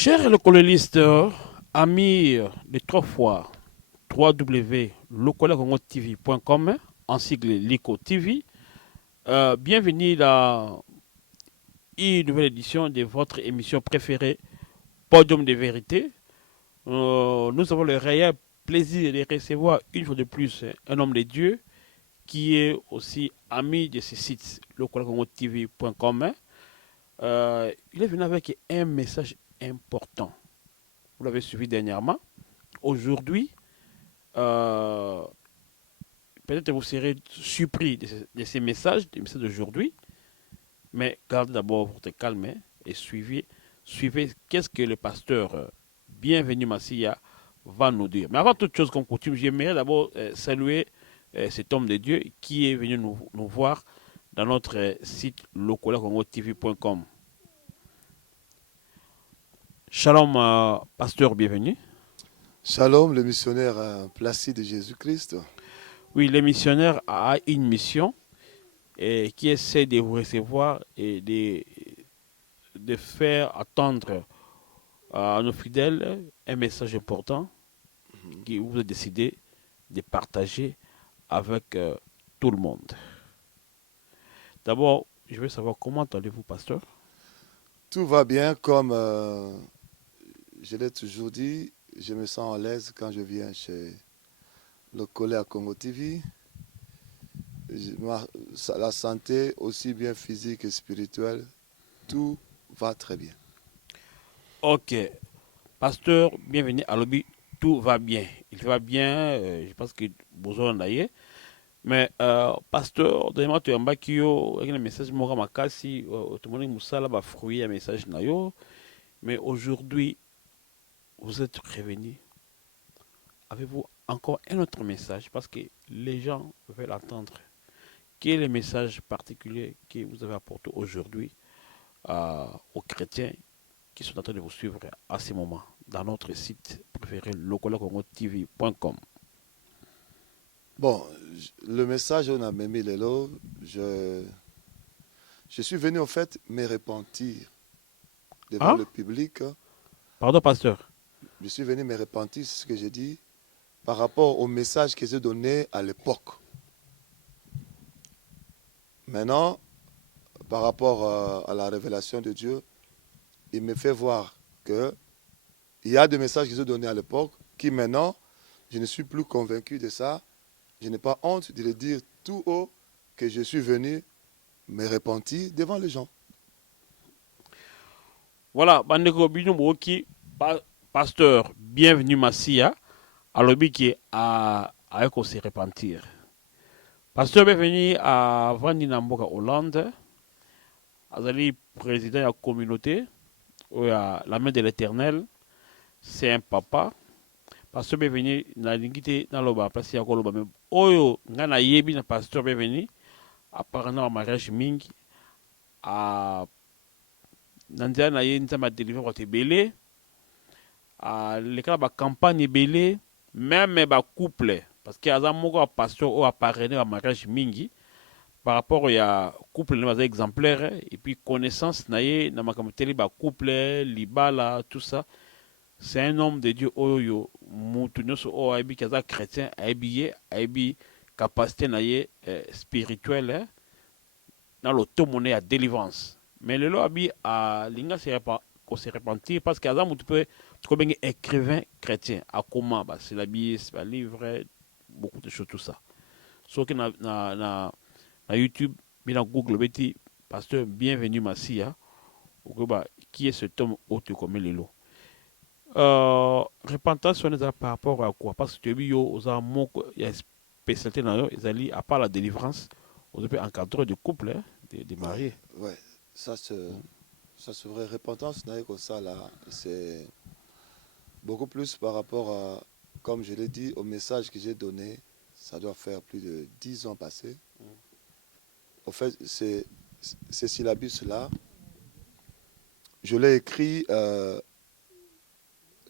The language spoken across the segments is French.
Chers localistes, amis de trois fois www.localacongo.tv.com, en sigle LICO TV, bienvenue dans une nouvelle édition de votre émission préférée, Podium de vérité. Nous avons le réel plaisir de recevoir une fois de plus un homme de Dieu qui est aussi ami de ce site, localacongo.tv.com. Il est venu avec un message important. Vous l'avez suivi dernièrement. Aujourd'hui, euh, peut-être vous serez surpris de ces messages, des messages d'aujourd'hui, mais gardez d'abord votre calme et suivez qu'est-ce que le pasteur Bienvenu Massia va nous dire. Mais avant toute chose, comme coutume, j'aimerais d'abord saluer cet homme de Dieu qui est venu nous voir dans notre site localacongo.tv.com. Shalom, pasteur, bienvenue. Shalom, le missionnaire Placide de Jésus-Christ. Oui, le missionnaire a une mission et qui essaie de vous recevoir et de faire attendre à nos fidèles un message important que vous avez décidé de partager avec tout le monde. D'abord, je veux savoir comment allez-vous, pasteur? Tout va bien, comme je l'ai toujours dit, je me sens à l'aise quand je viens chez le collègue Congo TV. La santé, aussi bien physique que spirituelle, tout va très bien. Ok, pasteur, bienvenue à l'obby. Tout va bien. Il va bien, je pense que besoin d'ailleurs. Mais pasteur, dernièrement tu as avec un message mora makasi, tout le monde musala ba fruit un message na yo. Mais aujourd'hui, vous êtes revenu. Avez-vous encore un autre message? Parce que les gens veulent attendre. Quel est le message particulier que vous avez apporté aujourd'hui aux chrétiens qui sont en train de vous suivre à ce moment dans notre site préféré localacongo.tv.com? Bon, le message, on a même mis les lots. Je suis venu en fait me repentir devant Hein? le public. Pardon, pasteur. Je suis venu me repentir, c'est ce que j'ai dit, par rapport au message que j'ai donné à l'époque. Maintenant, par rapport à la révélation de Dieu, il me fait voir que il y a des messages qu'ils ont donnés à l'époque qui maintenant, je ne suis plus convaincu de ça. Je n'ai pas honte de le dire tout haut que je suis venu me repentir devant les gens. Voilà, bandeko bino boki pasteur bienvenue Massia à l'obby qui a se repentir. Pasteur bienvenue à Vandi Namboka Hollande, azali président de la communauté, ou à la main de l'éternel, c'est un papa. Pasteur bienvenue na lingite na loba place ya koloba même oyo ngana yebi na pasteur bienvenue apparemment en mariage mingi à nanzia na ye nzamba délivrer ko tebele les cas ba campagne belé même ba couple parce que aza moko pasteur ou apparemment en mariage mingi par rapport à couple na exemplaire et puis connaissance na ye na makamoteli ba couple libala tout ça. C'est un homme de Dieu oyo mutu nyonso o aibi kaza chrétien aibi capacité na ye spirituelle dans le tomone à délivrance. Mais le abi a linga se repentir parce que aza mutu peut comme un écrivain chrétien à comment bah c'est la Bible, c'est livre beaucoup de choses tout ça. Sauf que na YouTube, bien Google beti pasteur bienvenue Massia ou bah qui est cet homme autre comme les lots. Repentance on est par rapport à quoi? Parce que tu as vu aux amours il y a une spécialité dans eux, ils allaient à part la délivrance on peut encadrer des couples hein, des Ouais, mariés. ouais. Ça, c'est vrai. Repentance, ça, là, c'est beaucoup plus par rapport à, comme je l'ai dit, au message que j'ai donné. Ça doit faire plus de 10 ans passés. En fait, ces syllabus-là, je l'ai écrit,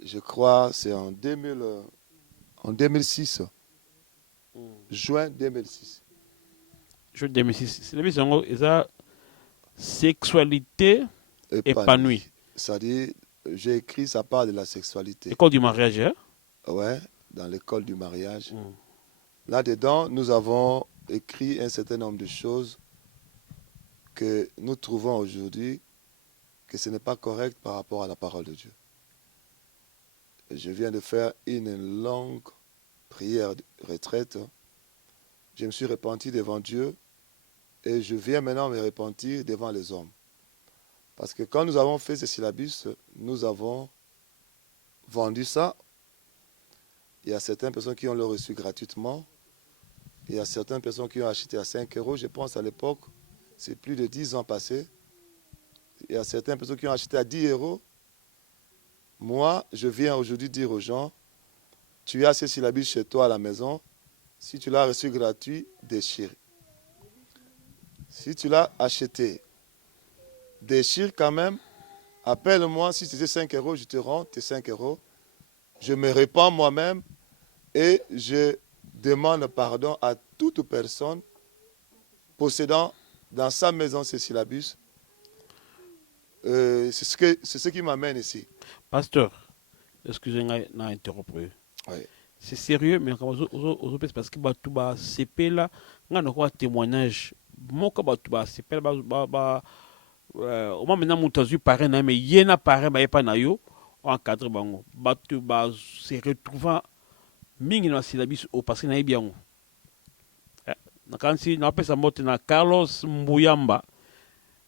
je crois, c'est en 2006, juin 2006. Je 2006, c'est la vision, ils ont sexualité Épanoui. épanouie. C'est-à-dire j'ai écrit, ça parle de la sexualité. École du mariage, hein? Ouais, dans l'école du mariage. Mm. Là-dedans, nous avons écrit un certain nombre de choses que nous trouvons aujourd'hui que ce n'est pas correct par rapport à la parole de Dieu. Je viens de faire une longue prière de retraite. Je me suis repenti devant Dieu et je viens maintenant me repentir devant les hommes. Parce que quand nous avons fait ce syllabus, nous avons vendu ça. Il y a certaines personnes qui ont le reçu gratuitement. Il y a certaines personnes qui ont acheté à 5 euros. Je pense à l'époque, c'est plus de 10 ans passés. Il y a certaines personnes qui ont acheté à 10 euros. Moi, je viens aujourd'hui dire aux gens, tu as ce syllabus chez toi à la maison. Si tu l'as reçu gratuit, déchire. Si tu l'as acheté, déchire quand même. Appelle-moi, si c'était 5 euros, je te rends tes 5 euros. Je me répands moi-même et je demande pardon à toute personne possédant dans sa maison ce syllabus. C'est ce qui m'amène ici. Pasteur, excusez-moi d'interrompre. Oui. C'est sérieux, mais parce que tu vas CP là, on a un témoignage. Moi, quand tu vas CP là, au moins maintenant, mon tasu paraît, mais il y en a paraît, mais pas nayo, encadré, tu vas se retrouver mingi na syllabus au parce que na bien. Quand si on appelle ça Carlos Mbuyamba,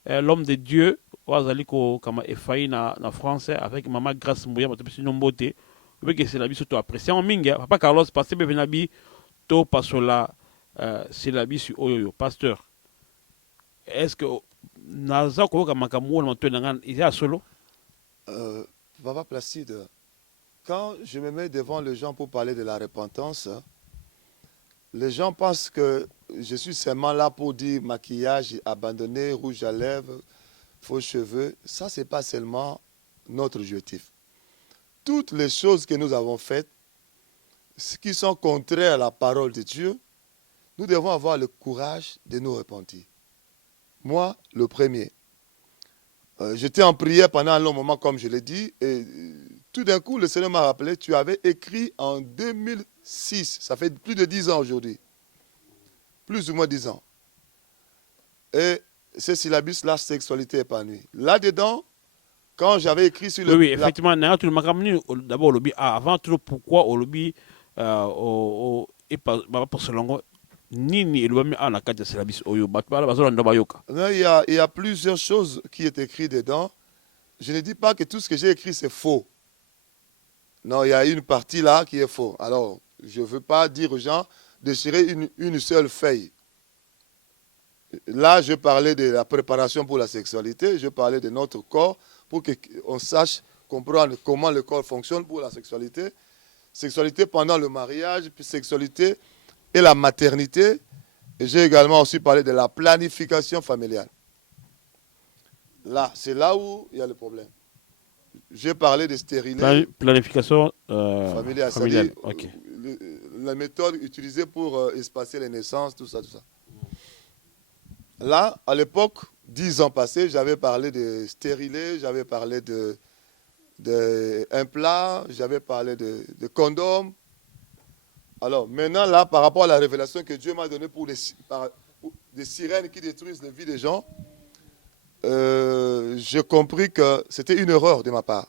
l'homme de Dieu, wazali ko kama efai na français avec maman Grace Mbuyamba, tu peux se nomboter. Que c'est la vie surtout apprécié en mingi. Papa Carlos, pasteur Bevenabi, to pasola, c'est la vie sur Oyoyo. Pasteur, est-ce que Naza Koka Makamoua maintenant il y a solo? Papa Placide, quand je me mets devant les gens pour parler de la repentance, les gens pensent que je suis seulement là pour dire maquillage abandonné, rouge à lèvres, faux cheveux. Ça, ce n'est pas seulement notre objectif. Toutes les choses que nous avons faites, qui sont contraires à la parole de Dieu, nous devons avoir le courage de nous repentir. Moi, le premier. J'étais en prière pendant un long moment, comme je l'ai dit, et tout d'un coup, le Seigneur m'a rappelé, tu avais écrit en 2006, ça fait plus de 10 ans aujourd'hui, plus ou moins 10 ans. Et ce syllabus, la sexualité épanouie. Là-dedans, quand j'avais écrit sur le... Oui, effectivement, d'abord, avant tout, pourquoi au lobby, et pour ce long, il y a plusieurs choses qui est écrites dedans. Je ne dis pas que tout ce que j'ai écrit, c'est faux. Non, il y a une partie là qui est faux. Alors, je ne veux pas dire aux gens de tirer une seule feuille. Là, je parlais de la préparation pour la sexualité, je parlais de notre corps, pour qu'on sache comprendre comment le corps fonctionne pour la sexualité. Sexualité pendant le mariage, puis sexualité et la maternité. Et j'ai également aussi parlé de la planification familiale. Là, c'est là où il y a le problème. J'ai parlé de stérilet. Planification familiale. familiale. Okay. La méthode utilisée pour espacer les naissances, tout ça, tout ça. Là, à l'époque, 10 ans passés, j'avais parlé de stérilet, j'avais parlé de implants, j'avais parlé de condoms. Alors, maintenant, là, par rapport à la révélation que Dieu m'a donnée pour des sirènes qui détruisent la vie des gens, j'ai compris que c'était une erreur de ma part.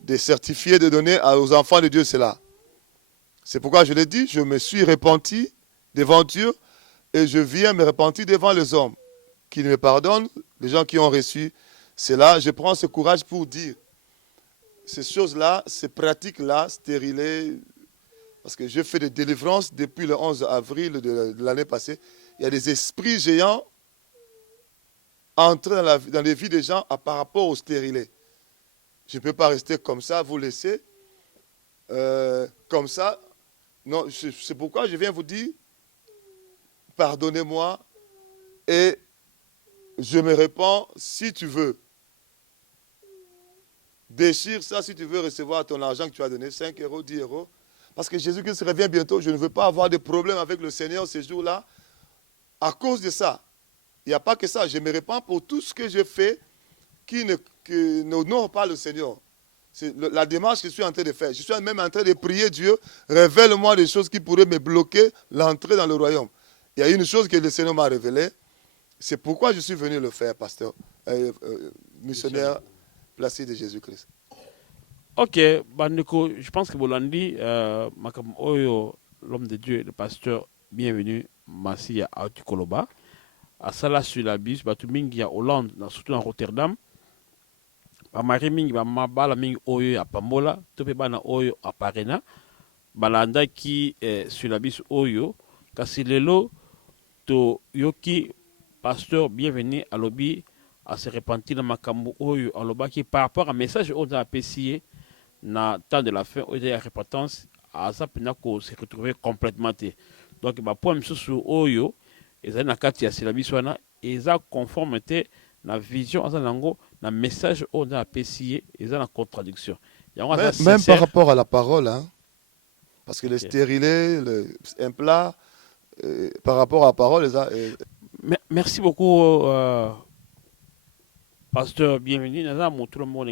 De certifier, de donner aux enfants de Dieu cela. C'est pourquoi je l'ai dit, je me suis repenti devant Dieu et je viens me repentir devant les hommes qui me pardonnent, les gens qui ont reçu cela. Je prends ce courage pour dire ces choses-là, ces pratiques-là, stérilées, parce que je fais des délivrances depuis le 11 avril de l'année passée. Il y a des esprits géants entrés dans les vies des gens par rapport au stérilé. Je ne peux pas rester comme ça, vous laisser comme ça. Non, c'est pourquoi je viens vous dire, pardonnez-moi et je me répands si tu veux. Déchire ça si tu veux recevoir ton argent que tu as donné, 5 euros, 10 euros. Parce que Jésus-Christ revient bientôt, je ne veux pas avoir de problème avec le Seigneur ces jours-là. À cause de ça, il n'y a pas que ça, je me répands pour tout ce que j'ai fait qui n'honorent pas le Seigneur. C'est la démarche que je suis en train de faire. Je suis même en train de prier Dieu, révèle-moi des choses qui pourraient me bloquer l'entrée dans le royaume. Il y a une chose que le Seigneur m'a révélée. C'est pourquoi je suis venu le faire, pasteur, missionnaire placé de Jésus-Christ. Ok, Bandeko, je pense que Bolandi, Makam Oyo, l'homme de Dieu, le pasteur, bienvenue, Massia Autukoloba. À Salah sur la bus, Batumingi à Hollande, surtout en Rotterdam. Bamari mingi bala mingi Oyo à Pambola, Tope Bana Oyo à Parena. Balanda qui sur la bus Oyo, Kasilelo, To Yoki, pasteur, bienvenue à l'Obi, à se repentir dans Makambu Oyo, à l'Oba qui par rapport à un message on a apprécié. Na temps de la fin, il y a repentance, à ça, pour se retrouver complètement. Donc, il y a un point sur Oyo, et ça, il y a la mission, et ça, conformité, la vision, le message, on a apprécié, et ça, la contradiction. Même par rapport à la parole, hein, parce que le stérilé, un plat, par rapport à la parole, ça. Merci beaucoup, pasteur, bienvenue. Tout le monde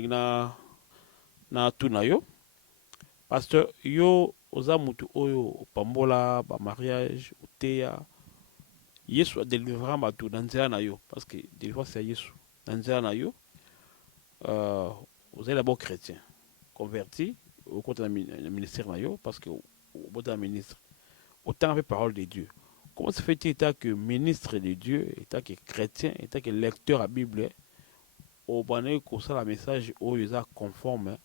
na tuna yo pasteur yo oza mutu oyo pambola ba mariage uteya Yesu a délivré batu na nzela na yo parce que délivrance c'est Yesu na nzela na yo vous êtes d'abord chrétien converti au côté du ministère na yo parce que au côté du ministre autant avec parole de Dieu. Comment se fait-il état que ministre de Dieu, état que chrétien, état que lecteur à Bible au bonheur que ça la message où ils sont conforme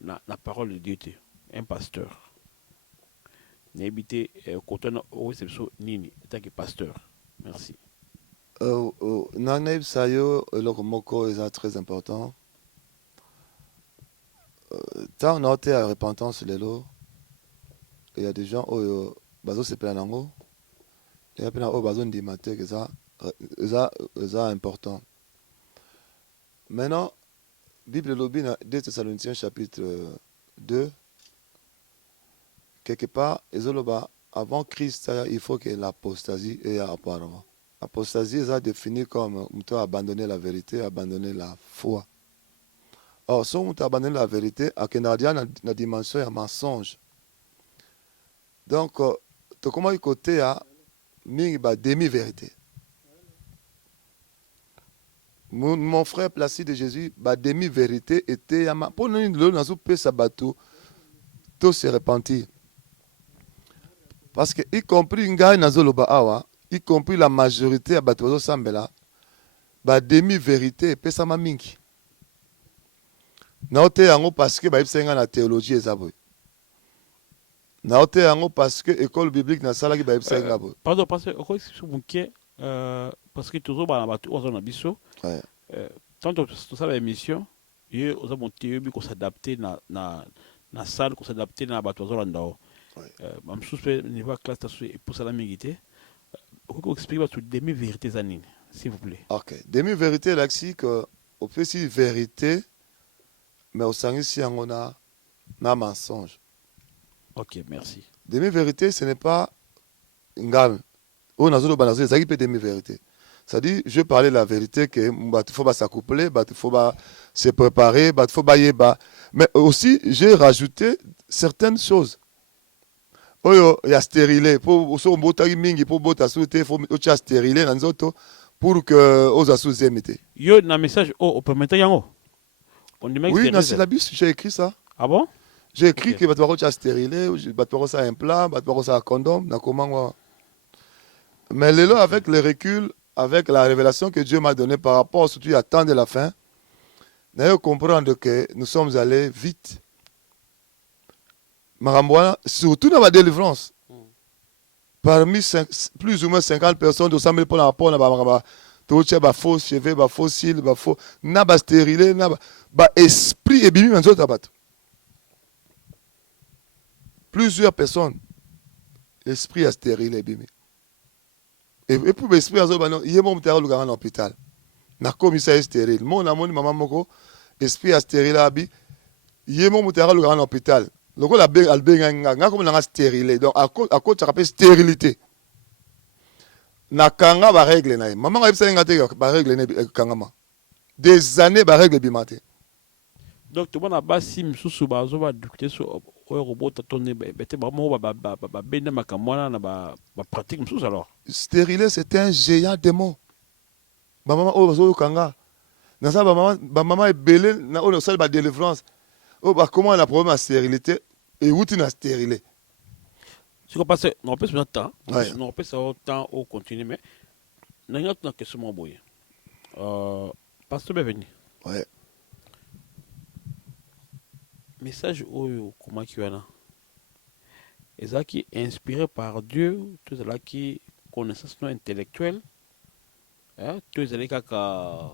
la parole de Dieu, un pasteur. N'habitez quand on a réception nini, tant que pasteur. Merci. Naneb Sayo, le moko est très important. Tant on a été à repentance les lots, il y a des gens où bazo se planango, il y a plein où bazo ndimate que ça important. Maintenant, Bible lobby 2 Thessaloniciens chapitre 2, quelque part, avant Christ, il faut que l'apostasie ait apparemment. L'apostasie est définie comme abandonner la vérité, abandonner la foi. Or, si on abandonne la vérité, il y a une dimension de mensonge. Donc, comment il côté à une demi-vérité. Mon frère Placide de Jésus, la demi-vérité était pour nous, nous avons tout se repentir. Parce que, y compris une gars y compris la majorité à Batozo Sambela, la demi-vérité est ça mingi. Naote yango parce que baïbsenga na théologie ezabo. Naote yango parce que école biblique na salaki baïbsenga bo. Pardon, parce que parce que toujours dans la bateau on a biso. Tant que tout ça l'émission, il on a monté qu'on s'adapter na salle qu'on s'adapter na bateau landao. Même sous niveau classe et pour ça la mérité. Vous expliquez sur demi-vérité zanine, s'il vous plaît. OK. Demi-vérité là que au fait si vérité mais au sang ici on a mensonge. OK, merci. Demi-vérité ce n'est pas ngam. On a zolo banazo ça qui peut demi-vérité. Ça dit je parlais la vérité que il faut pas s'accoupler, il faut pas se préparer, il faut pas yeba. Mais aussi j'ai rajouté certaines choses. Oyo ya stérilé pour so mbota mingi pour bota souté faut ocha stérilé na nzoto pour que oza sous-émité. Yo na message au permettre yango. On dit oui, dans la bus, j'ai écrit ça. Ah bon? J'ai écrit que batwaro cha stérilé, batwaro ça implant, batwaro ça condom, na comment. Mais là avec le recul, avec la révélation que Dieu m'a donnée par rapport surtout à temps de la fin, nous comprendre que nous sommes allés vite. Marambouana, surtout dans la délivrance. Parmi plus ou moins 50 personnes, 200 000 pour la rapport, il y a faux cheveux, faux cils, faux. Na ba stérilé, na ba esprit et bimi manzo tabat. Plusieurs personnes, esprit a stérilé et bimi. Et pour l'esprit a zobano, il y a mon terrain le garant l'hôpital. Na commissaire stérile. Mon amoni maman moko, esprit a stérilé abi, il y a mon terrain le garant l'hôpital. Le gars a albenga comme na stérilé. Donc à cause ça appelle stérilité. Na kanga ba règle na. Maman a bisa ngate ba règle na kanga ma. des années ba règle bimate. Donc tout le monde a basi misusu bazo ba discuter sur oyo robot tonne bete ba mo ba bende makamwana na ba pratique misusu alors. Stérilé, c'était un géant démon. Ba maman o bazo kanga. Na ça ba maman est belé na o seul ba délivrance. Oh bah comment on a problème à stérilité et où tu n'as stérilé. Ce qu'on passe non peut notre temps. Ouais. Non peut ça autant au continuer mais na ngat na question mo boye. Pasteur bienvenue. Ouais. Message oyo comment qui wana. Ezaki inspiré par Dieu, tout cela qui connaissance non intellectuelle. Hein, tout cela kaka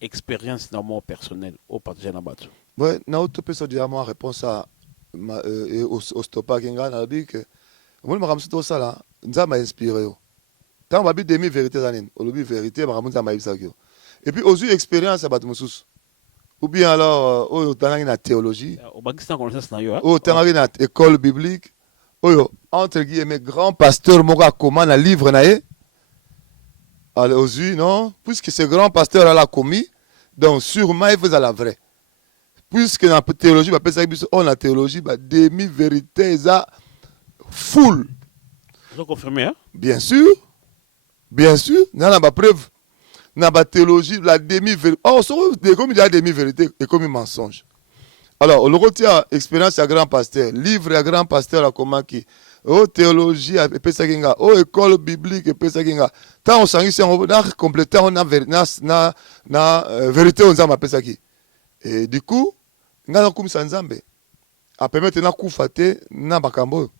expérience dans mon personnel au partager na batu. Ouais, na autre peut se dire moi réponse à au stopa kinga na bi que moi me ramsi to ça là, nza m'a inspiré yo. Tant ba bi demi vérité zanine, o lobi vérité ba ramunza m'a ibisa yo. Et puis aux yeux expérience à batu mususu. Ou bien alors au tangi na théologie, Au Pakistan connaissance na yo. au tangi na école biblique, oyo entre guillemets grand pasteur moka comment na livre na ye. Alors aux yeux non, puisque ce grand pasteur a la commis, donc sûrement il faisait la vraie. Puisque dans la théologie, on a théologie, demi-vérité, ça, full. Vous confirmez, hein? Bien sûr, on a la preuve. Dans la théologie, la demi-vérité. Oh, comme il y a demi-vérité et comme un mensonge. Alors, le retient expérience à grand pasteur, livre à grand pasteur à comment qui, oh, théologie à Pesaginga, oh, école biblique à Pesaginga. Tant on s'en ici, on a complété, on a vérité, on a Pesagi. Et du coup, ngana kumisa nzambe a permettre na kufate na bakambo.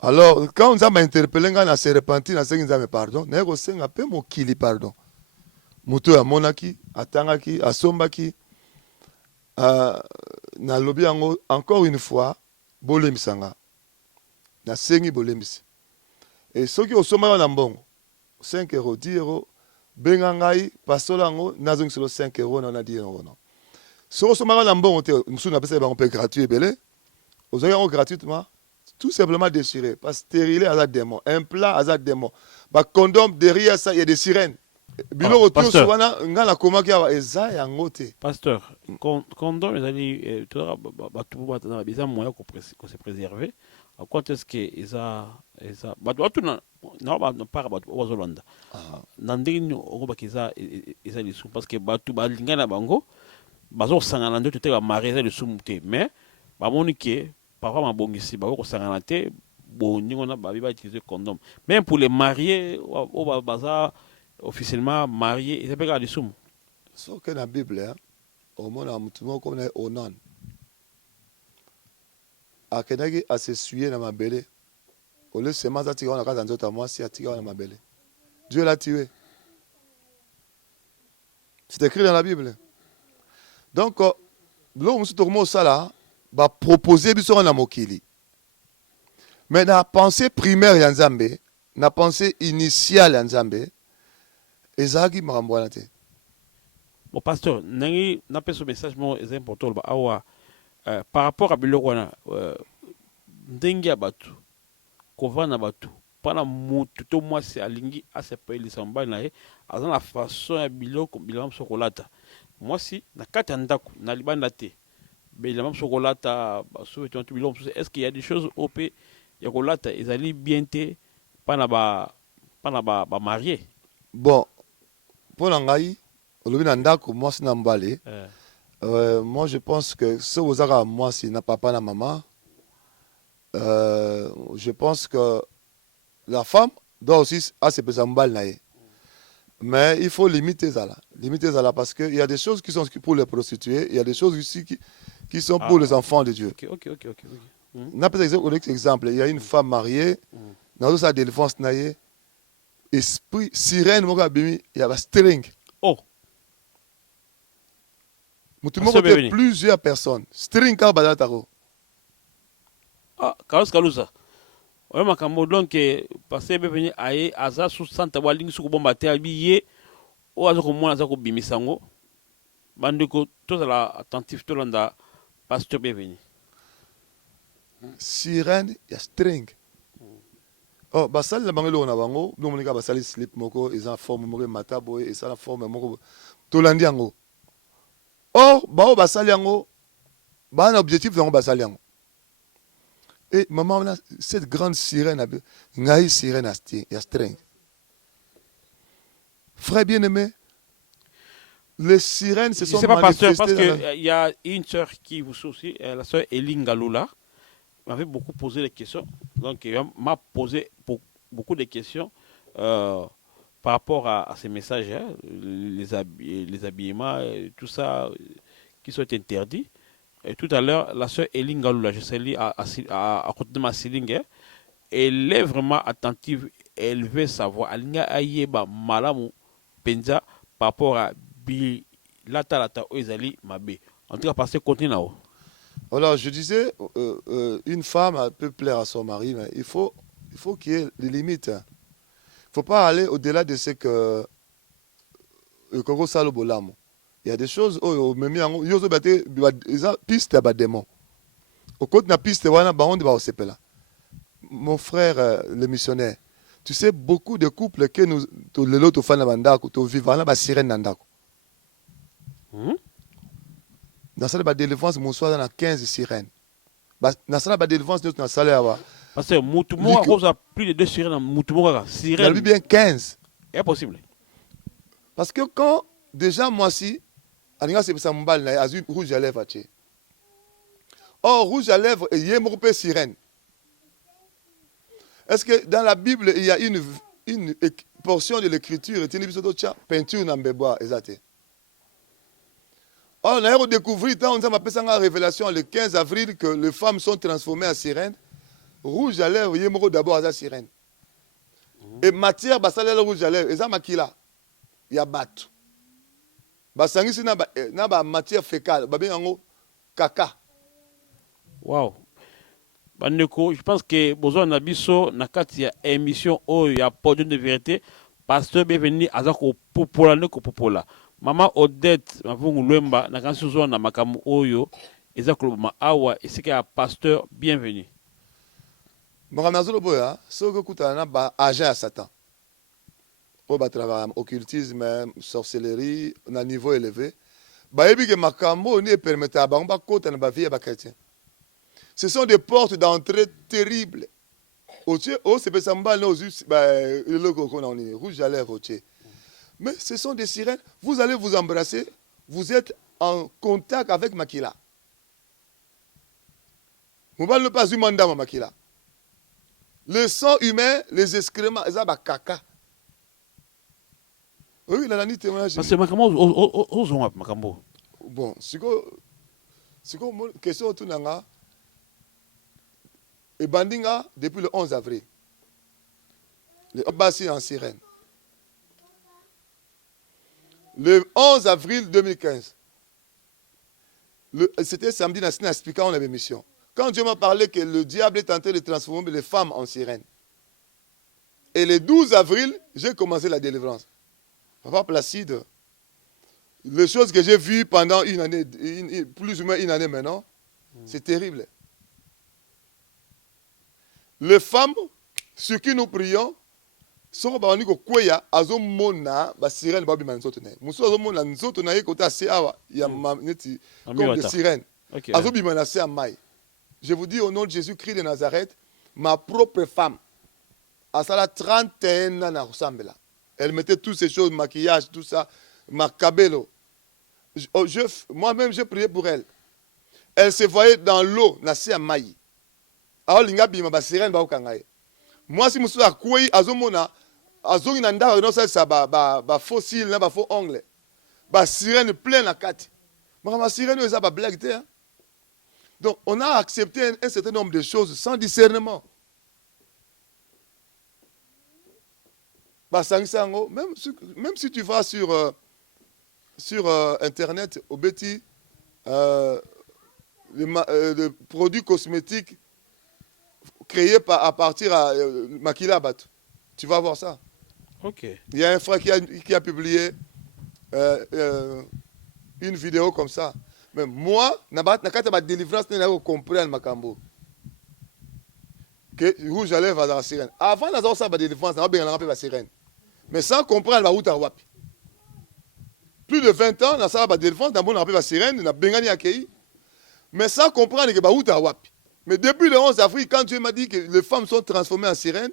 Alors quand nzambe interpellé ngana se repentir na sengi nzambe pardon na ko senga pe mokili pardon muto ya monaki atangaki asombaki na lobi yango encore une fois bolemisanga na sengi bolemisi et soki osomba na mbongo 5 euros 10 euros benga ngai pasola yango nazongi solo 5 euros na 10 euros non. Si on se marie en bon, on peut gratuit, gratuitement, tout simplement déchiré. Parce que stérilé à la démon, un plat à la démon. Bah, condom, derrière ça, il y a des sirènes. Bilo retour souvent, on a comment qu'il y a ça et en côté. Pasteur, condom, ils allaient, tout le monde a moyen qu'on se préserver. À quoi est-ce que ça, bah, tout non, bah, non, pas aux Hollande. Nandini, on va qu'ils a, ils allaient sous parce que bah, tout bah, l'ingana bango. Bazo sangana ndo te ba marier le sumute mais ba monike parfois ma bongisi ba ko sangana te bon ningo na ba ba utiliser condom même pour les mariés au baza officiellement marié ils appellent le sum so que dans la Bible hein au monde a mutumo comme na onan akenagi a se suyer na mabele au lieu seulement ça tira on a quand nzota moi si atira na mabele Dieu l'a tué. C'est écrit dans la Bible. Donc, l'homme se tourne au sala, va proposer biso na mokili. Mais la pensée primaire ya Nzambe, la pensée initiale ya Nzambe, ezaki marambwana te. Bon pasteur, nangi na peso message mo est important ba awa par rapport à biloko na ndenge ya batu, kovana batu. Pana mutu to mwasi alingi asepelisa mbali na ye, azana la façon ya biloko bilamba sokolata. Moi si na kati ya ndako na libanda te bilamba sokolata baso tu biloko est-ce qu'il y a des choses op ya kolata ezali bien te pana ba marié Bon pour ngai olobi na ndako mwasi na mbale moi je pense que ce ozaka mwasi na papa na maman je pense que la femme doit aussi asepesa mbali na ye. Mais il faut limiter ça là. Limiter ça là parce qu'il y a des choses qui sont pour les prostituées, il y a des choses aussi qui sont pour les enfants de Dieu. Ok. N'a pas exemple, il y a une femme mariée, dans sa délivrance naïe, esprit sirène il y a un string. Oh. Mutumo plusieurs personnes. String ka badataro. Ah, Kalusa. Ouais, makambo donc parce que venu aye aza sous santa walingi su bomba te abiye o azo ko mona azo ko bimisango bandiko to la attentif to landa pasteur bienvenu sirène ya string oh basali la bangelo na bango no monika basali slip moko eza forme moko matabo et ça la forme moko tolandi yango. Or bao basali yango ba un objectif dans basali yango. Et maman là cette grande sirène ngai sirène ya string. Frère bien-aimé, les sirènes se sont sais pas, pasteur, manifestées. parce qu'il y a une sœur qui vous suit aussi, la sœur Eline Galoula, m'avait beaucoup posé des questions. Donc, il m'a posé beaucoup de questions par rapport à ces messages, hein, les habillements, tout ça qui sont interdits. Et tout à l'heure, la sœur Eline Galoula, je sais à côté de ma silingue, elle est vraiment attentive, elle veut savoir. Alinga ayeba malamu penza par rapport à lata oizali mabe. En tout cas, parce que continue là. Alors, je disais, une femme peut plaire à son mari, mais il faut qu'il y ait des limites. Il ne faut pas aller au-delà de ce que Koko Salo Bolamo. Il y a des choses, même piste à démon. Au côté de la piste, mon frère, le missionnaire, tu sais, beaucoup de couples que nous, les autres fans de vivant là, sirène nandako. Dans cette délivrance, mon soir, dans la 15 sirènes. Dans cette délivrance, nous avons salé à parce que Moutoumou a plus de 2 sirènes dans Moutoumou. Sirène. Il y a bien 15. C'est impossible. Parce que quand, déjà, moi, si, c'est ça, mon rouge à lèvres. Or, rouge à lèvres, il y a une sirène. Est-ce que dans la Bible, il y a une portion de l'écriture, peinture dans le bois, exact. Or, on a découvert, on a appelé ça en révélation le 15 avril, que les femmes sont transformées en sirènes. Rouge à lèvres, il y a d'abord à sirène. Et matière, bah, ça rouge à lèvres, et ça, makila, il y a bateau. Bah, ça, c'est une matière fécale, bah, bien, caca. Wow. Bandeko, je pense que besoin na biso na kati ya émission oyo ya podium de vérité pasteur bienvenu azako popola ne ko popola mama Odette mavungu lwemba na kansi zo na makamu oyo ezako ma awa esika ya pasteur bienvenu Moramazolo boya soko kutana ba agent à Satan o ba travailler occultisme sorcellerie na niveau élevé ba yebi ke makambo ni permettre ba on ba kota na ba vie ba chrétien. Ce sont des portes d'entrée terribles. C'est pas ça, rouge à lèvres. Mais ce sont des sirènes. Vous allez vous embrasser. Vous êtes en contact avec Makila. Vous ne parlez pas du mandat, Makila. Le sang humain, les excréments, ça va caca. Oui, il a la nuit témoignage. Parce que Makambo, aux Makambo. Bon, c'est quoi, question tout nanga. Et Bandinga, depuis le 11 avril, le Obassi en sirène. Le 11 avril 2015, c'était samedi, on a expliqué en émission. Quand Dieu m'a parlé que le diable est en train de transformer les femmes en sirènes. Et le 12 avril, j'ai commencé la délivrance. Papa Placide, les choses que j'ai vues pendant une année, plus ou moins une année maintenant, c'est terrible. Les femmes sur qui nous prions sont pas venus kweya azomona ba sirène ba bima nzoto na. Muso azomona nzoto na yeko ta se awa ya neti comme des sirènes. Azobima na se amai. Je vous dis au nom de Jésus-Christ de Nazareth, ma propre femme à ça 31 ans na ressemble là. Elle mettait toutes ces choses, maquillage, tout ça, ma cabello. Moi-même j'ai prié pour elle. Elle se voyait dans l'eau na se amai. Alors, linga bima ba sirène ba okangaye. Moi si musu akwei azomona azongi na ndako no ça ba fossile na ba faux ongle. Ba sirène plein na kati. Ma sirène eza ba blague te. Donc on a accepté un certain nombre de choses sans discernement. Ba sangisango même si tu vas sur internet au Betty le produit cosmétique créé à partir de Makila Bat. Tu vas voir ça. Ok. Il y a un frère qui a publié une vidéo comme ça. Mais moi, je n'ai pas de délivrance, je n'ai pas compris Makambo. Que rouge à lèvres dans la sirène. Avant d'avoir ça, la délivrance, je n'ai pas la sirène. Mais sans comprendre, je n'ai pas. plus de 20 ans, na sala ba défense, na bon appelé ba sirène, na bengani accueilli. Mais ça comprendre que ba outa wapi. Mais depuis le 11 avril, quand Dieu m'a dit que les femmes sont transformées en sirènes,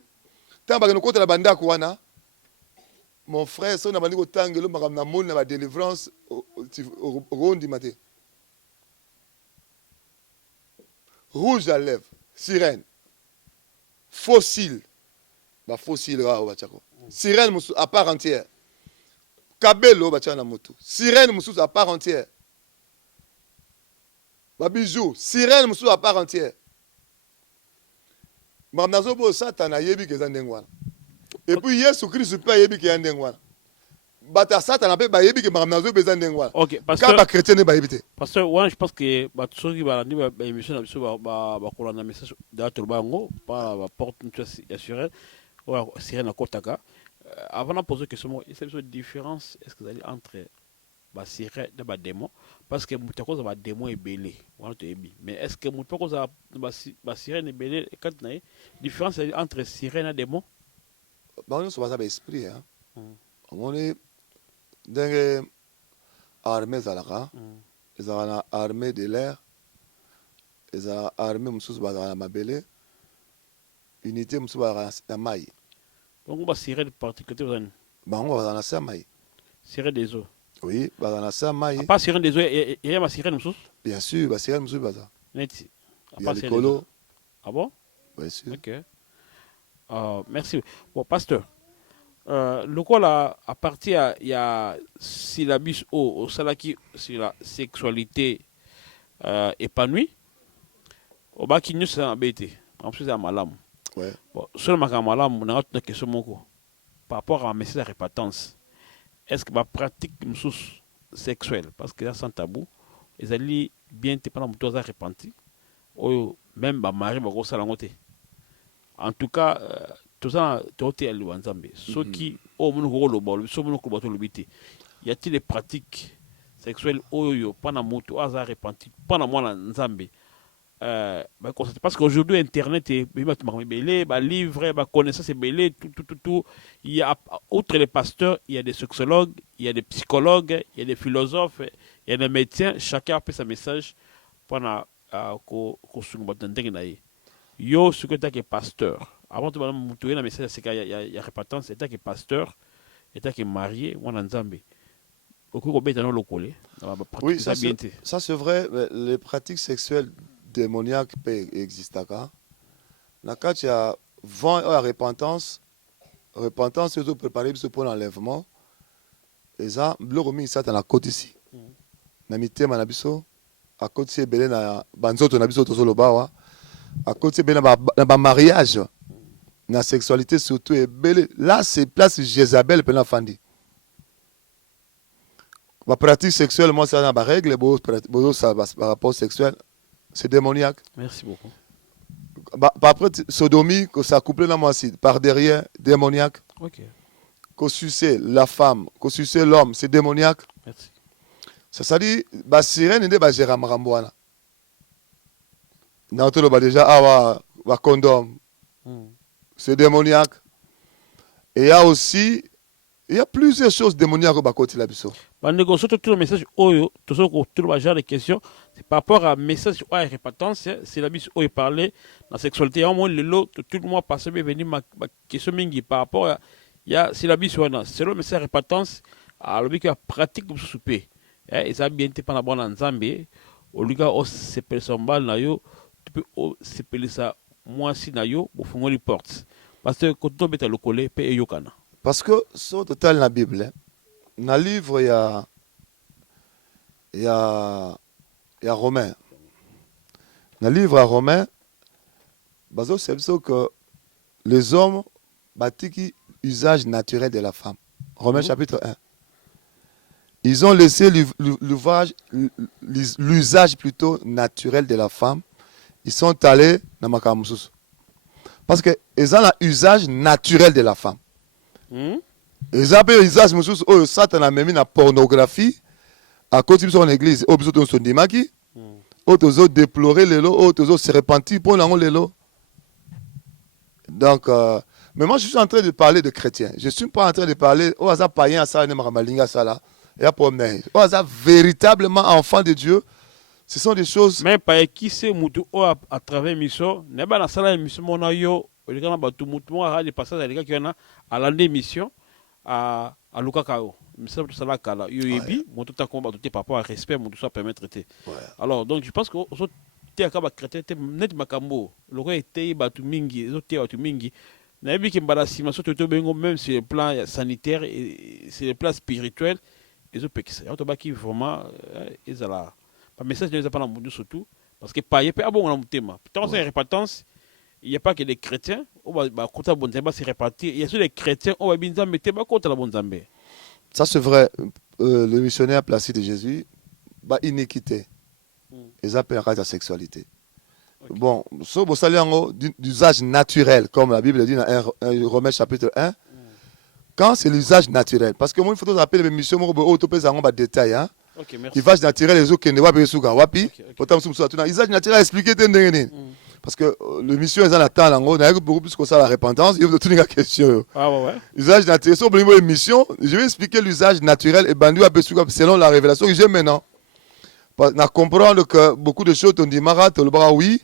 tant ba no kota la banda kwana, mon frère, son na bandi ko tangelo makam na mon na ba délivrance rondi maté. Rouge à lèvres, sirène, fossile, bah fossile là, sirène à part entière, kabelo bah tiens la moto, sirène à part entière, bah bijou, sirène à part entière. Mais nazo bo Satan a yebi que zandengwana. Et puis Yesu Christ pas yebi que zandengwana. Bata Satan a pas yebi que nazo besoin d'engwana. Ok, parce que ba chrétien ne ba yebi te. Parce que ouais, je pense que bah tout ce qui va dire bah émission na biso ba ko na message da to bango par la porte assurée ou sirène na kotaka. Avant de poser question, c'est une différence est-ce que vous allez entre ba sirène et ba démon parce que muta cause ba démon est belé on te ebi mais est-ce que muta cause ba sirène est belé quand na différence entre sirène et démon Bah on se base ba esprit hein. On est dans armée zalaka ils ont une armée de l'air ils ont armée mususu bazala mabele unité mususu bazala na mai donc ba sirène particulièrement bah on va dans la mai sirène des eaux oui bazala na sa mai pas sirène des eaux il y a ma sirène mususu bien sûr ba sirène mususu bazala net pas sirène ah bon bien sûr ok merci bon pasteur le quoi à partir il y a syllabus au salaki sur la sexualité épanouie au bas qui nous c'est embêté en plus c'est malam ouais bon seulement quand malam on a une question moko par rapport à un message de répétence est-ce que ma pratique sexuelle parce que là sans tabou ils allaient bien te pendant tout ça repenti ou même ba mari ba ko sala ngote en tout cas tout ça tout est le wanzambe ceux qui au monde ko lo bol so monde ko bato lo biti y a-t-il des pratiques sexuelles oyo pendant moto aza repenti pendant moi nzambe parce qu'aujourd'hui internet est belé livre connaissance est belé tout il y a outre les pasteurs il y a des sexologues il y a des psychologues il y a des philosophes il y a des médecins chacun a fait sa message pendant ko sungo batandenge na yo ce que tu es pasteur avant de me un message c'est qu'il y a répétance c'est que pasteur et que marié on en Zambie oui ça c'est vrai les pratiques sexuelles démoniaques peuvent exister na quand il y a vent à repentance c'est de préparer pour l'enlèvement et ça bloko mingi satan na côté ici na mitema na biso à côté belé na banzoto na biso to lobawa à côté belé na ba mariage na sexualité surtout et belé là c'est place Jézabel pena fandi ma pratique sexuelle moi ça na ba règle beau ça par rapport sexuel c'est démoniaque. Merci beaucoup. Après sodomie que ça couplé dans moi aussi par derrière démoniaque. OK. Que sucer la femme, que sucer l'homme, c'est démoniaque. Merci. Ça dit ba sirène de ba Jérama Ramboana. Na to ba déjà awa ba condom. C'est démoniaque. Et il y a plusieurs choses démoniaques au côté la biso. Bandeko surtout tout le message oyo tout ce que tout le genre de questions c'est par rapport à message ou à répétence c'est la biso oyo parler la sexualité en moins le lot tout le monde passé venir ma question mingi par rapport à il y a c'est la biso c'est le message répétence à l'objet que pratique pour souper et ça bien été pendant bon nzambe au lieu au sepel sombal na yo tu peux sepel ça moi si na yo au fond les portes parce que quand on met le coller pe yokana parce que sur total la Bible dans le livre il y a Romain dans le livre à Romain bazo c'est que les hommes batiki usage naturel de la femme Romain chapitre 1 ils ont laissé l'usage plutôt naturel de la femme ils sont allés dans makamususu parce que ils ont l'usage naturel de la femme. Ils ont usage mususu oyo Satan a mis na pornographie à côté de son église au besoin de son dimaki au tozo déplorer les lots au tozo se repentir pour l'angon les lots. Donc mais moi je suis en train de parler de chrétiens. Je suis pas en train de parler au hasard païen à ça ne maralinga ça là Il y a problème. Oh, ça, véritablement enfant de Dieu, ce sont des choses. Même pas qui c'est mutu à travers mission, n'est pas dans la mission mon ayo, le gars n'a tout mutu moi a des passages à les gars qui en a à l'année mission à Luka Kao. Mais ça tout ça là kala yo yebi, mon tout à combat tout par rapport à respect, mon tout ça permet de traiter. Alors donc je pense que aux autres t'es à chrétien t'es net makambo, le gars était batu mingi, les autres t'es batu mingi. N'a vu qu'il balasi, mais surtout même sur le plan sanitaire et sur le plan spirituel, les autres pékis. On te bat qui vraiment ils là. Le message ne les a pas dans surtout parce que pas y a pas bon dans le thème. Tant c'est répétence, il n'y a pas que des chrétiens, on va contre la bonne zambé c'est réparti. Il y a ceux des chrétiens, on va bien zambé pas contre la bonne zambé. Ça c'est vrai. Le missionnaire placé de Jésus, bah iniquité. Ils appellent la sexualité. Okay. Bon, so vous savez d'usage naturel, comme la Bible dit dans Romains chapitre 1. Quand c'est l'usage naturel, parce que moi il faut appeler les missions, moi au détail, hein. Okay, merci. L'usage naturel, les autres qui ne voient pas wapi. L'usage naturel expliqué parce que le mission est en attendant, on a beaucoup plus que ça la repentance. Il y a toute une question. Ah ouais. Usage naturel, sur le mission, je vais expliquer l'usage naturel et bandu selon la révélation que j'ai maintenant. On comprendre que beaucoup de choses on dit Marat, le bras oui.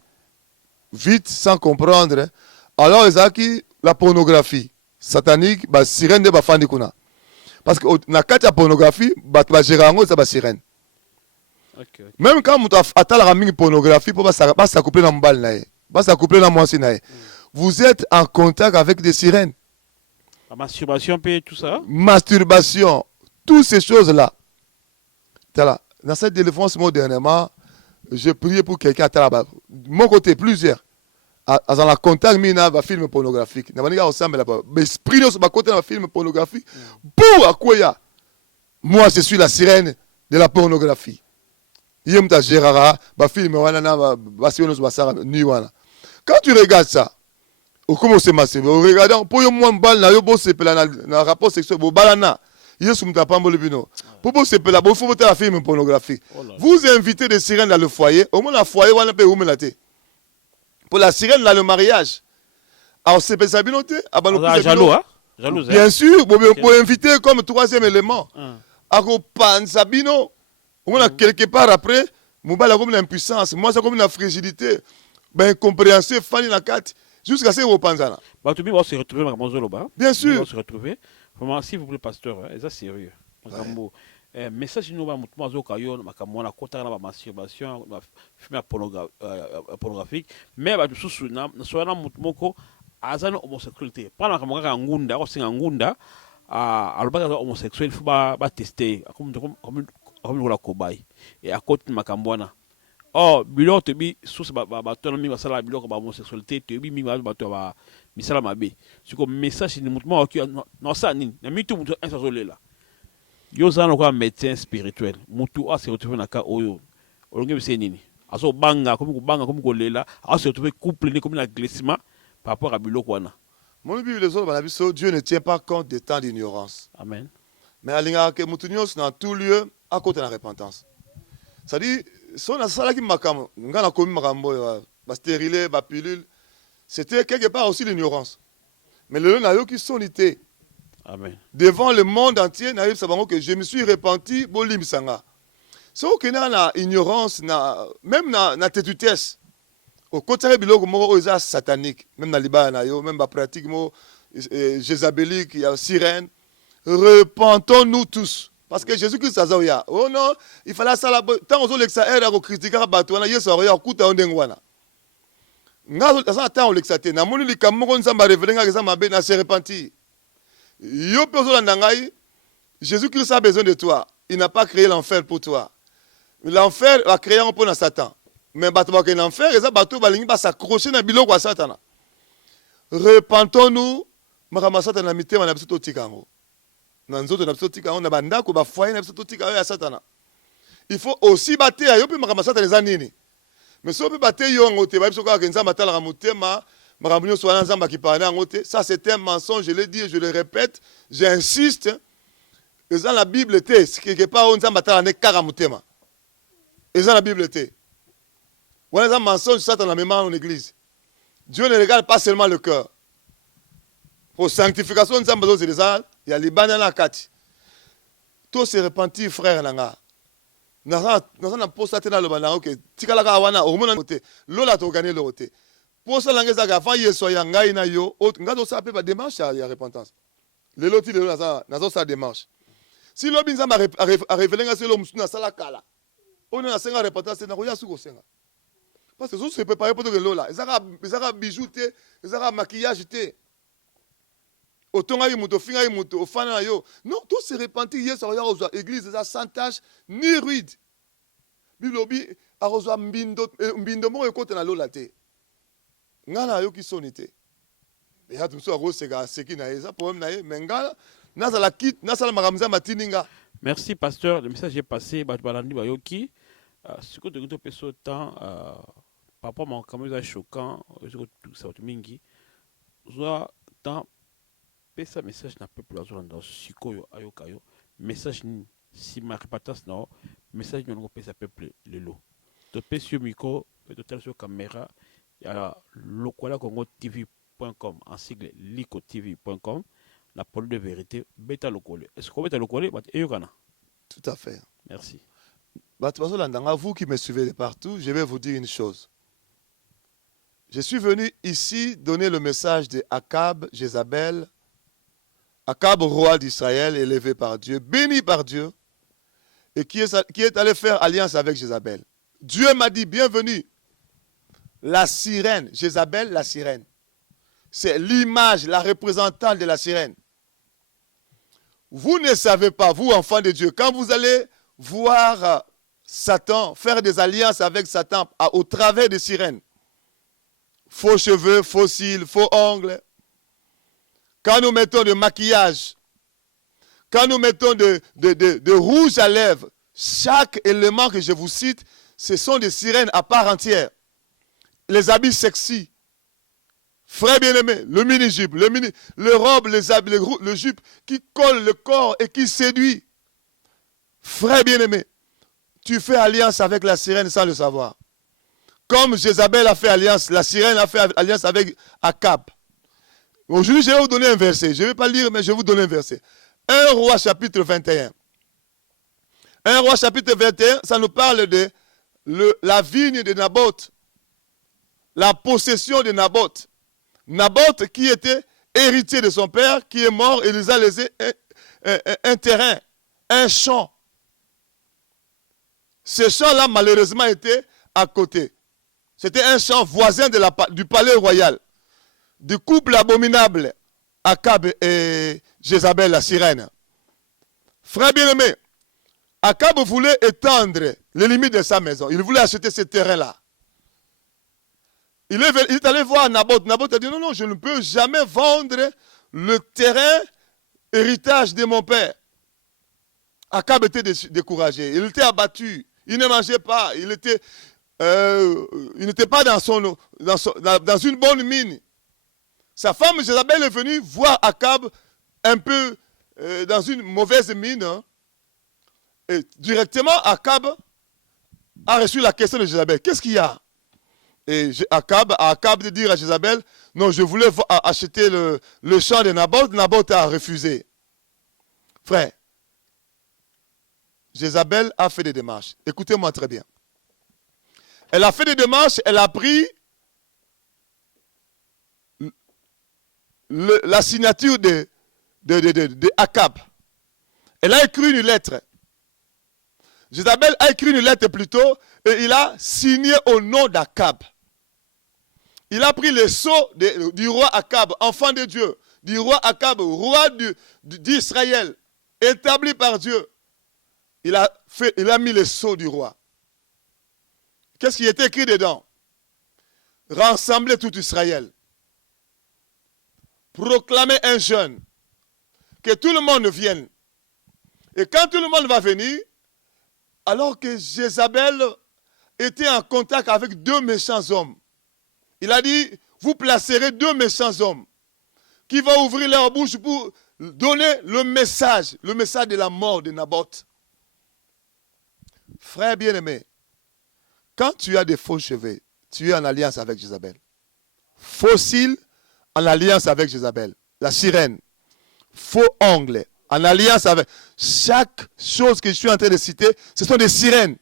Vite, sans comprendre. Alors, ils la pornographie satanique, bah, sirène de bafandi kuna. Parce que na kati ya pornographie, bah, gérango, ça va sirène. Okay. Même quand tu as la mingi pornographie, pour pas s'accoupler dans mbal nae, pas s'accoupler dans moisi nae. Vous êtes en contact avec des sirènes. La masturbation, tout ça. Masturbation, toutes ces choses-là. Dans cette délivrance, moi, dernièrement, j'ai prié pour quelqu'un à Talaba. Mon côté, plusieurs. Dans la contact, il y a un film pornographique. Il y a un esprit de côté d'un film pornographique. Pour à quoi moi, je suis la sirène de la pornographie. Il y a un Gérard, un film, quand tu regardes ça, comment c'est massif? Regardez, pour moi, un rapport sexuel, pour vous, c'est il faut voter la film pornographique. Vous invitez des sirènes dans le foyer. Au moins, le foyer, on peut où pour la sirène dans le mariage. Alors, c'est ça, bien noté. Jaloux, hein? Bien sûr, pour inviter comme troisième élément. Alors, pan sabino. Au moins, quelque part après, Moubala comme l'impuissance. Moi, c'est comme la fragilité. Ben, compréhension, Fanny la carte. Jusqu'à ce que vous pensez là. Bah, tu vas se retrouver dans Monzoloba. Bien sûr. On va se retrouver. Vraiment, s'il vous plaît, pasteur, c'est sérieux. Message nous va moto kayo makamona kota na masturbation film pornographique mais ba susu na so na moto moko azana homosexualité pana kamaka ngunda ko singa ngunda alobaka homosexuel faut ba tester comme la cobaye et à côté makambona oh biloko te bi susu ba to na mi basala biloko ba homosexualité te bi mi ba to ba misala mabe siko message ni moto moko no sa nini na mitu moto ensazolela yo zana kwa médecin spirituel mutu a se retrouver na ka oyo olonge bise nini aso banga comme kolela a se retrouver couple ni comme la glissement par rapport à biloko wana mon Bible les autres Dieu ne tient pas compte des temps d'ignorance. Amen. Mais alinga ke mutu nyos dans tout lieu à côté de la repentance. Ça dit son sala ki makam ngana komi makambo ba stérile ba pilule c'était quelque part aussi l'ignorance. Mais le na yo ki sonité. Amen. Devant le monde entier, que je me suis repenti, bolim sanga. So que na ignorance, même na tétutesse. Au contraire, biloko moko oza satanique, même na liba na yo, même ba pratique mo jézabélique, il y a sirène. Repentons-nous tous. Parce que Jésus-Christ a dit, oh non, il fallait ça là. Tant on l'exa era ko critiquer batwana, yeso ya kuta ondengwana. Nga ça tant on l'exate. Na moni likambo ko nzamba revelenga ke ça mabe na se repentir. Jésus-Christ a besoin de toi. Il n'a pas créé l'enfer pour toi. L'enfer a créé un peu dans Satan. Mais l'enfer, il va s'accrocher dans le à Satan. Repentons-nous. Il faut aussi battre. Mais si on peut battre, ça c'est un mensonge, je l'ai dit et je le répète, j'insiste. Dans la Bible, quelque part, on dit que et dans la Bible, on a un mensonge, ça dans la mémoire en église. Dieu ne regarde pas seulement le cœur. Pour sanctification, il y a les bannes dans la carte. Tout se repentir, frère Nanga. Naza posa te na loba na ok. Tikalaka wana hormone côté. Lola to gagner le côté. Posa langa za ga fa yeso ya ngai na yo. Ngato sa pe ba démarche ya repentance. Le loti le nazo sa démarche. Si lobi nzamba a révélé nga selo musuna sala kala. On a senga repentance na ko ya suko senga. Parce que ça se préparer pour que lola. Ezaka bijouté, ezaka maquillage té. Otonga yimuto finga yimuto ofana na yo. Non, tout se repentir yeso ya ozwa église za sans tache ni rude. Bilobi a ozwa mbindo mo ekota na lola té. Ngana yo ki sonité. Et ya tumso a seka seki na eza problème na ye menga nazala kit nasala makamza matininga. Merci pasteur, le message est passé ba balandi ba yoki. Ce que tu as fait ce temps papa mon caméra choquant, je tout ça mingi. Soit dans pesa message na peuple azwa dans sikoyo ayokayo. Message ni si ma repatas na message ni on pesa peuple lelo. To pesio micro et to tel sur caméra ya lokola congo tv.com en sigle licotv.com la parole de vérité beta lokole. Est-ce que beta lokole bat eyokana? Tout à fait. Merci. Vous qui me suivez de partout, je vais vous dire une chose. Je suis venu ici donner le message de Akab, Jézabel, Akab, roi d'Israël, élevé par Dieu, béni par Dieu, et qui est allé faire alliance avec Jézabel. Dieu m'a dit, bienvenue. La sirène, Jézabel, la sirène. C'est l'image, la représentante de la sirène. Vous ne savez pas, vous, enfants de Dieu, quand vous allez voir Satan faire des alliances avec Satan au travers des sirènes, faux cheveux, faux cils, faux ongles, quand nous mettons de maquillage, quand nous mettons de rouge à lèvres, chaque élément que je vous cite, ce sont des sirènes à part entière. Les habits sexy, frère bien-aimé, le mini-jupe, le robe, les habits, le jupe qui colle le corps et qui séduit. Frère bien-aimé, tu fais alliance avec la sirène sans le savoir. Comme Jézabel a fait alliance, la sirène a fait alliance avec Akab. Aujourd'hui, je vais vous donner un verset. Je ne vais pas lire, mais je vais vous donner un verset. 1 Roi chapitre 21. 1 Roi chapitre 21, ça nous parle de la vigne de Naboth. La possession de Naboth. Naboth qui était héritier de son père, qui est mort et lui a laissé un terrain, un champ. Ce champ-là, malheureusement, était à côté. C'était un champ voisin du palais royal. Du couple abominable, Akab et Jézabel, la sirène. Frère bien-aimé, Akab voulait étendre les limites de sa maison. Il voulait acheter ce terrain-là. Il est allé voir Naboth. Naboth a dit, non, je ne peux jamais vendre le terrain héritage de mon père. Akab était découragé. Il était abattu. Il ne mangeait pas. Il n'était pas dans une bonne mine. Sa femme Jézabel est venue voir Akab un peu dans une mauvaise mine. Hein. Et directement, Akab a reçu la question de Jézabel. Qu'est-ce qu'il y a? Et Akab de dire à Jézabel, non, je voulais acheter le champ de Naboth. Naboth a refusé. Frère, Jézabel a fait des démarches. Écoutez-moi très bien. Elle a fait des démarches, elle a pris la signature de Akab. Elle a écrit une lettre. Jézabel a écrit une lettre plutôt et il a signé au nom d'Akab. Il a pris le sceau du roi Akab, enfant de Dieu, du roi Akab, roi d'Israël, établi par Dieu. Il a mis le sceau du roi. Qu'est-ce qui était écrit dedans? Rassembler tout Israël. Proclamer un jeûne. Que tout le monde vienne. Et quand tout le monde va venir, alors que Jézabel était en contact avec deux méchants hommes, il a dit, vous placerez deux méchants hommes qui vont ouvrir leur bouche pour donner le message de la mort de Naboth. Frère bien-aimé, quand tu as des faux cheveux, tu es en alliance avec Jézabel. Faux cils, en alliance avec Jézabel. La sirène. Faux ongles, En alliance avec. Chaque chose que je suis en train de citer, ce sont des sirènes.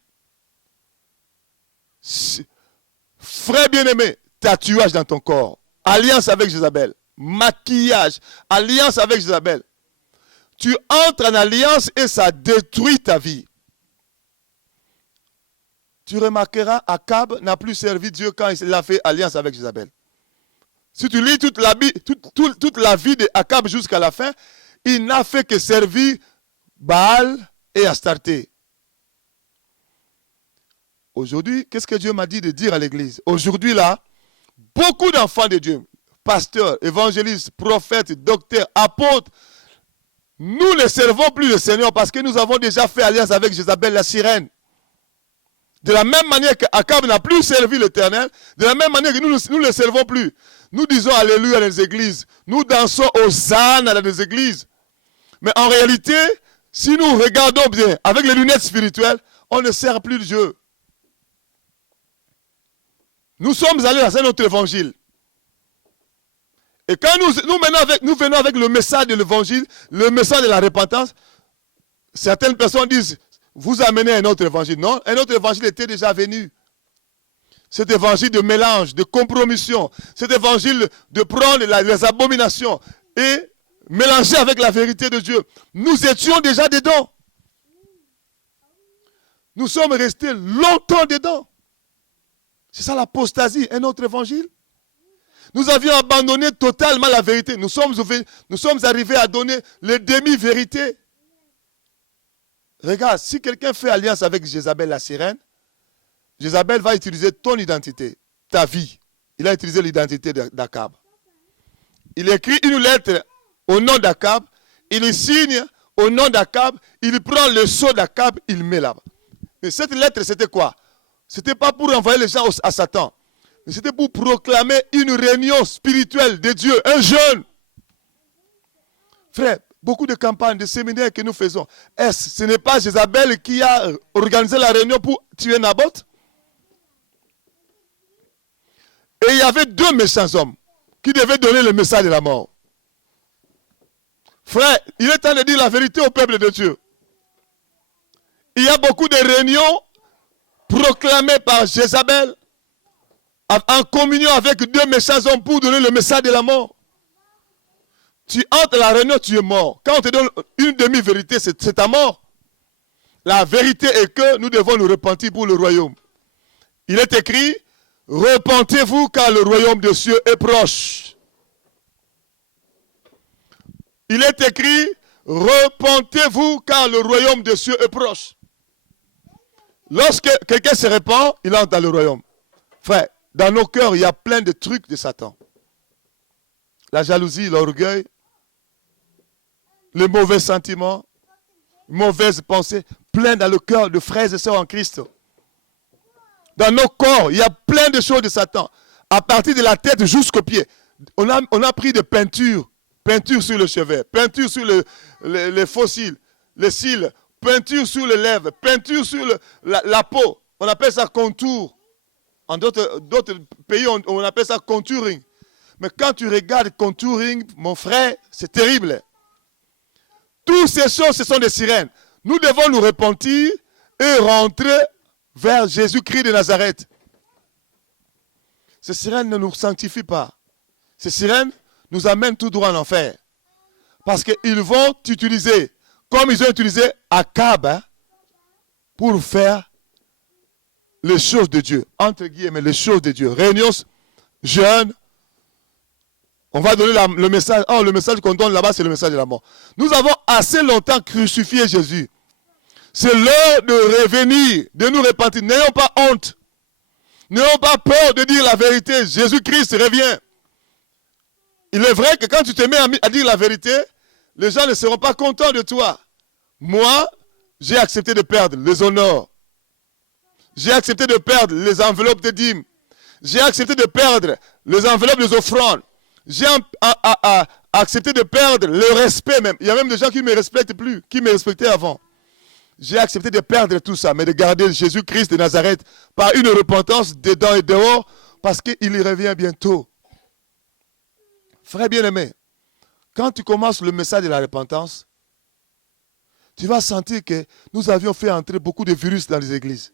Frère bien-aimé, tatouage dans ton corps. Alliance avec Jézabel. Maquillage. Alliance avec Jézabel. Tu entres en alliance et ça détruit ta vie. Tu remarqueras, Akab n'a plus servi Dieu quand il a fait alliance avec Jézabel. Si tu lis toute la vie d'Akab jusqu'à la fin, il n'a fait que servir Baal et Astarté. Aujourd'hui, qu'est-ce que Dieu m'a dit de dire à l'église? Aujourd'hui là, beaucoup d'enfants de Dieu, pasteurs, évangélistes, prophètes, docteurs, apôtres, nous ne servons plus le Seigneur parce que nous avons déjà fait alliance avec Jézabel la sirène. De la même manière qu'Akab n'a plus servi l'Éternel, de la même manière que nous ne le servons plus. Nous disons Alléluia dans les églises. Nous dansons Hosanna dans les églises. Mais en réalité, si nous regardons bien avec les lunettes spirituelles, on ne sert plus Dieu. Nous sommes allés dans un autre évangile. Et quand nous venons avec le message de l'évangile, le message de la repentance, certaines personnes disent, vous amenez un autre évangile. Non, un autre évangile était déjà venu. Cet évangile de mélange, de compromission, cet évangile de prendre les abominations et mélanger avec la vérité de Dieu. Nous étions déjà dedans. Nous sommes restés longtemps dedans. C'est ça l'apostasie, un autre évangile. Nous avions abandonné totalement la vérité. Nous sommes arrivés à donner les demi-vérités. Regarde, si quelqu'un fait alliance avec Jézabel la sirène, Jézabel va utiliser ton identité, ta vie. Il a utilisé l'identité d'Akab. Il écrit une lettre au nom d'Akab, il signe au nom d'Akab, il prend le sceau d'Akab, il met là-bas. Mais cette lettre, c'était quoi? C'était pas pour envoyer les gens à Satan. Mais c'était pour proclamer une réunion spirituelle de Dieu, un jeûne. Frère, beaucoup de campagnes, de séminaires que nous faisons, ce n'est pas Jézabel qui a organisé la réunion pour tuer Naboth? Et il y avait 2 méchants hommes qui devaient donner le message de la mort. Frère, il est temps de dire la vérité au peuple de Dieu. Il y a beaucoup de réunions proclamées par Jézabel en communion avec 2 méchants hommes pour donner le message de la mort. Tu entres à la réunion, tu es mort. Quand on te donne une demi-vérité, c'est ta mort. La vérité est que nous devons nous repentir pour le royaume. Il est écrit, repentez-vous car le royaume des cieux est proche. Il est écrit, repentez-vous car le royaume des cieux est proche. Lorsque quelqu'un se repent, il entre dans le royaume. Frère, dans nos cœurs, il y a plein de trucs de Satan. La jalousie, l'orgueil, les mauvais sentiments, mauvaises pensées, plein dans le cœur de frères et sœurs en Christ. Dans nos corps, il y a plein de choses de Satan. À partir de la tête jusqu'aux pieds. On a pris de peinture. Peinture sur le chevet, peinture sur les fossiles, les cils, peinture sur les lèvres, peinture sur la peau. On appelle ça contour. En d'autres pays, on appelle ça contouring. Mais quand tu regardes contouring, mon frère, c'est terrible. Toutes ces choses, ce sont des sirènes. Nous devons nous repentir et rentrer vers Jésus-Christ de Nazareth. Ces sirènes ne nous sanctifient pas. Ces sirènes nous amènent tout droit en enfer. Parce qu'ils vont t'utiliser, comme ils ont utilisé Akab, pour faire les choses de Dieu. Entre guillemets, les choses de Dieu. Réunion, jeûne. On va donner le message. Oh, le message qu'on donne là-bas, c'est le message de la mort. Nous avons assez longtemps crucifié Jésus. C'est l'heure de revenir, de nous repentir. N'ayons pas honte. N'ayons pas peur de dire la vérité. Jésus-Christ revient. Il est vrai que quand tu te mets à dire la vérité, les gens ne seront pas contents de toi. Moi, j'ai accepté de perdre les honneurs. J'ai accepté de perdre les enveloppes de dîmes. J'ai accepté de perdre les enveloppes des offrandes. J'ai accepté de perdre le respect même. Il y a même des gens qui ne me respectent plus, qui me respectaient avant. J'ai accepté de perdre tout ça, mais de garder Jésus-Christ de Nazareth par une repentance dedans et dehors, parce qu'il revient bientôt. Frère bien-aimé, quand tu commences le message de la repentance, tu vas sentir que nous avions fait entrer beaucoup de virus dans les églises.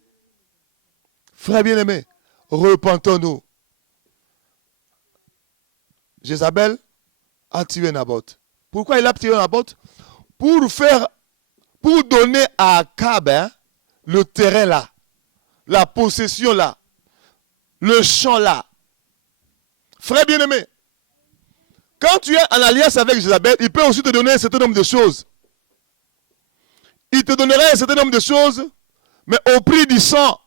Frères bien-aimés, repentons-nous. Jézabel a tué Naboth. Pourquoi il a tué Naboth? Pour donner à Akab le terrain là, la possession là, le champ là. Frère bien-aimé, quand tu es en alliance avec Jézabel, il peut aussi te donner un certain nombre de choses. Il te donnerait un certain nombre de choses, mais au prix du sang.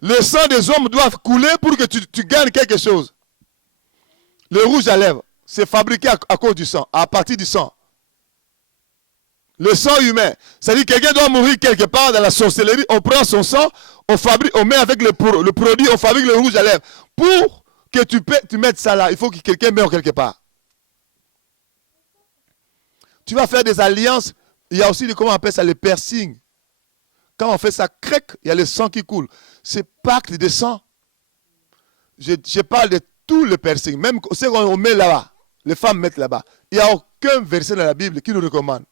Le sang des hommes doit couler pour que tu gagnes quelque chose. Le rouge à lèvres, c'est fabriqué à cause du sang, à partir du sang. Le sang humain, c'est-à-dire que quelqu'un doit mourir quelque part dans la sorcellerie, on prend son sang, on met avec le produit, on fabrique le rouge à lèvres. Pour que tu mettes ça là, il faut que quelqu'un meure quelque part. Tu vas faire des alliances, il y a aussi, comment on appelle ça, les piercings. Quand on fait ça, crec, il y a le sang qui coule. C'est pacte de sang. Je parle de tout le piercing, même ce qu'on met là-bas, les femmes mettent là-bas. Il n'y a aucun verset dans la Bible qui nous recommande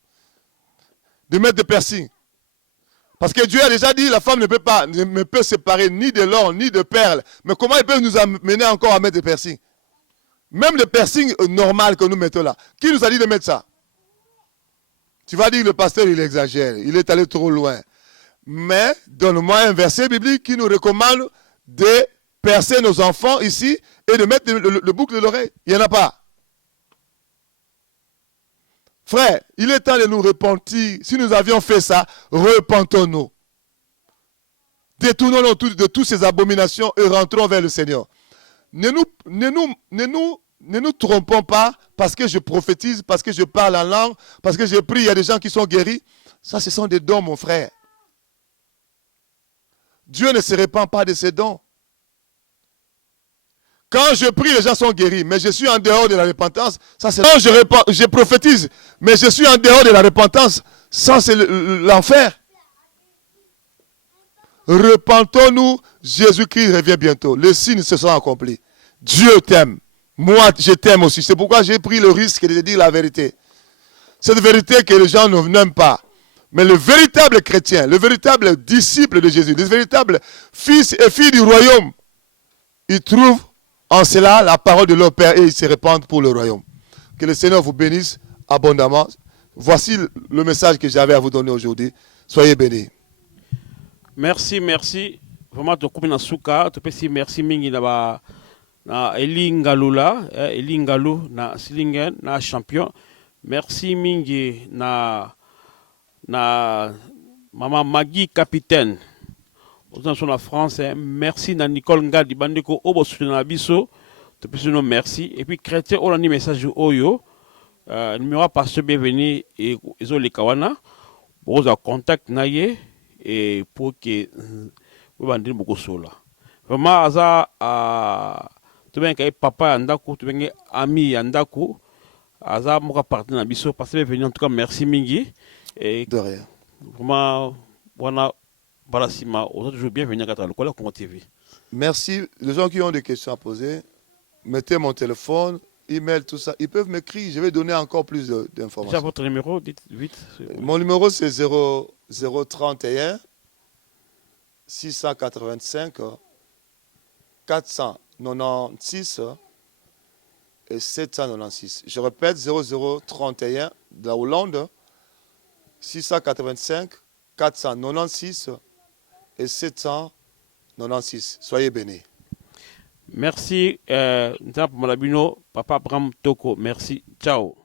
de mettre des piercings. Parce que Dieu a déjà dit, la femme ne peut séparer ni de l'or, ni de perles. Mais comment elle peut nous amener encore à mettre des piercings? Même les piercings normaux que nous mettons là. Qui nous a dit de mettre ça? Tu vas dire, le pasteur, il exagère. Il est allé trop loin. Mais donne-moi un verset biblique qui nous recommande de percer nos enfants ici et de mettre le boucle de l'oreille. Il n'y en a pas. Frère, il est temps de nous repentir. Si nous avions fait ça, repentons-nous. Détournons-nous de toutes ces abominations et rentrons vers le Seigneur. Ne nous trompons pas parce que je prophétise, parce que je parle en langue, parce que je prie, il y a des gens qui sont guéris. Ça, ce sont des dons, mon frère. Dieu ne se répand pas de ses dons. Quand je prie, les gens sont guéris, mais je suis en dehors de la repentance. Ça, c'est... Quand je prophétise, mais je suis en dehors de la repentance, ça, c'est l'enfer. Repentons-nous, Jésus-Christ revient bientôt. Les signes se sont accomplis. Dieu t'aime. Moi, je t'aime aussi. C'est pourquoi j'ai pris le risque de dire la vérité. Cette vérité que les gens n'aiment pas. Mais le véritable chrétien, le véritable disciple de Jésus, le véritable fils et fille du royaume, il trouve en cela la parole de leur Père et ils se répandent pour le royaume. Que le Seigneur vous bénisse abondamment. Voici le message que j'avais à vous donner aujourd'hui. Soyez bénis. Merci. Vraiment, tu as souka, tu peux dire merci mingi na Eli Ngalula, Eli Ngalou na Slingen, na champion. Merci mingi na Maman Maggie Capitaine. Aux la France, merci na Nicole Ngadi Bandeko Obo Soutena Biso. Tu peux dire merci. Et puis, chrétien, on a un message Oyo. Numéro pasteur bienvenu et les Kawana. Pour vous contact naye et pour que vous vendez beaucoup sola. Vraiment, aza tu bien que papa andako, tu bien ami andako, aza moka partenaire biso pasteur bienvenu en tout cas merci mingi et de rien. Vraiment, voilà, Balasima, vous êtes toujours bienvenus à le Congo TV. Merci. Les gens qui ont des questions à poser, mettez mon téléphone, email, tout ça. Ils peuvent m'écrire. Je vais donner encore plus d'informations. Déjà votre numéro, dites vite. Mon numéro, c'est 031 685 496 et 796. Je répète, 0031 de la Hollande, 685 496 et 796. Soyez bénis. Merci, Papa Abraham Toko. Merci. Ciao.